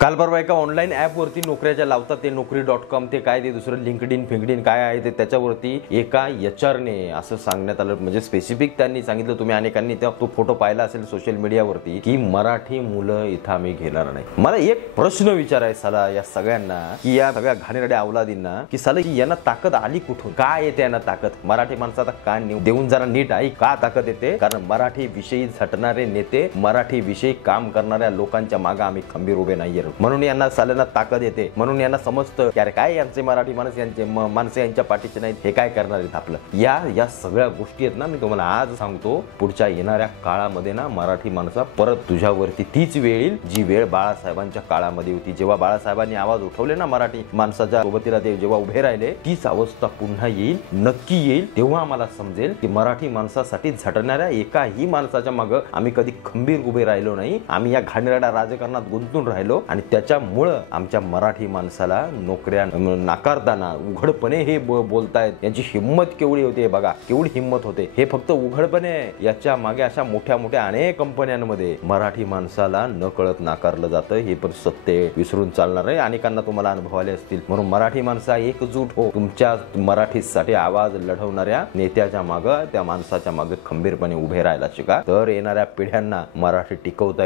काल परवा एका ऑनलाईन ॲपवरती नोकऱ्याच्या लावतात ते नोकरी.com ते काय ते दुसरं लिंक्डइन काय आहे ते त्याच्यावरती एका एचआरने असं सांगण्यात आलं, म्हणजे स्पेसिफिक त्यांनी सांगितलं, तुम्ही अनेकांनी तो फोटो पाहिला असेल सोशल मीडियावरती, की मराठी मुलं इथं आम्ही घेणार नाही. मला एक प्रश्न विचारायचा साला या सगळ्यांना, की या सगळ्या घाणेरड्या अवलादींना, की साला यांना ताकद आली कुठून? काय येते यांना ताकद? मराठी माणसाचा कान देऊन जरा नीट ऐक, का ताकद येते? कारण मराठी विषयी झटणारे नेते, मराठी विषयी काम करणाऱ्या लोकांच्या मागे आम्ही खंबीर उभे नाहीये, म्हणून यांना साल्यांना ताकद येते. म्हणून यांना समजतं की अरे काय यांचे मराठी माणसं यांच्या पाठीचे नाहीत, हे काय करणार आहेत आपलं. या सगळ्या गोष्टी आहेत ना, मी तुम्हाला आज सांगतो, पुढच्या येणाऱ्या काळामध्ये ना मराठी माणसा परत तुझ्यावरती तीच वेळ येईल जी वेळ बाळासाहेबांच्या काळामध्ये होती. जेव्हा बाळासाहेबांनी आवाज उठवले ना मराठी माणसाच्या सोबतीला, ते जेव्हा उभे राहिले, तीच अवस्था पुन्हा येईल, नक्की येईल. तेव्हा आम्हाला समजेल की मराठी माणसासाठी झटणाऱ्या एकाही माणसाच्या मागे आम्ही कधी खंबीर उभे राहिलो नाही. आम्ही या घाणेरड्या राजकारणात गुंतून राहिलो आणि त्याच्यामुळं आमच्या मराठी माणसाला नोकऱ्या नाकारताना उघडपणे हे बोलतायत. यांची हिंमत केवढी होते बघा, केवढी हिंमत होते. हे फक्त उघडपणे, याच्या मागे अशा मोठ्या मोठ्या अनेक कंपन्यांमध्ये मराठी माणसाला न कळत नाकारलं जातं. हे पण सत्य विसरून चालणार आहे. अनेकांना तुम्हाला अनुभव आले असतील. म्हणून मराठी माणसा एकजूट हो, तुमच्या मराठीसाठी आवाज लढवणाऱ्या नेत्याच्या मागे, त्या माणसाच्या मागे खंबीरपणे उभे राहायला शिका. तर येणाऱ्या पिढ्यांना मराठी टिकवता येईल.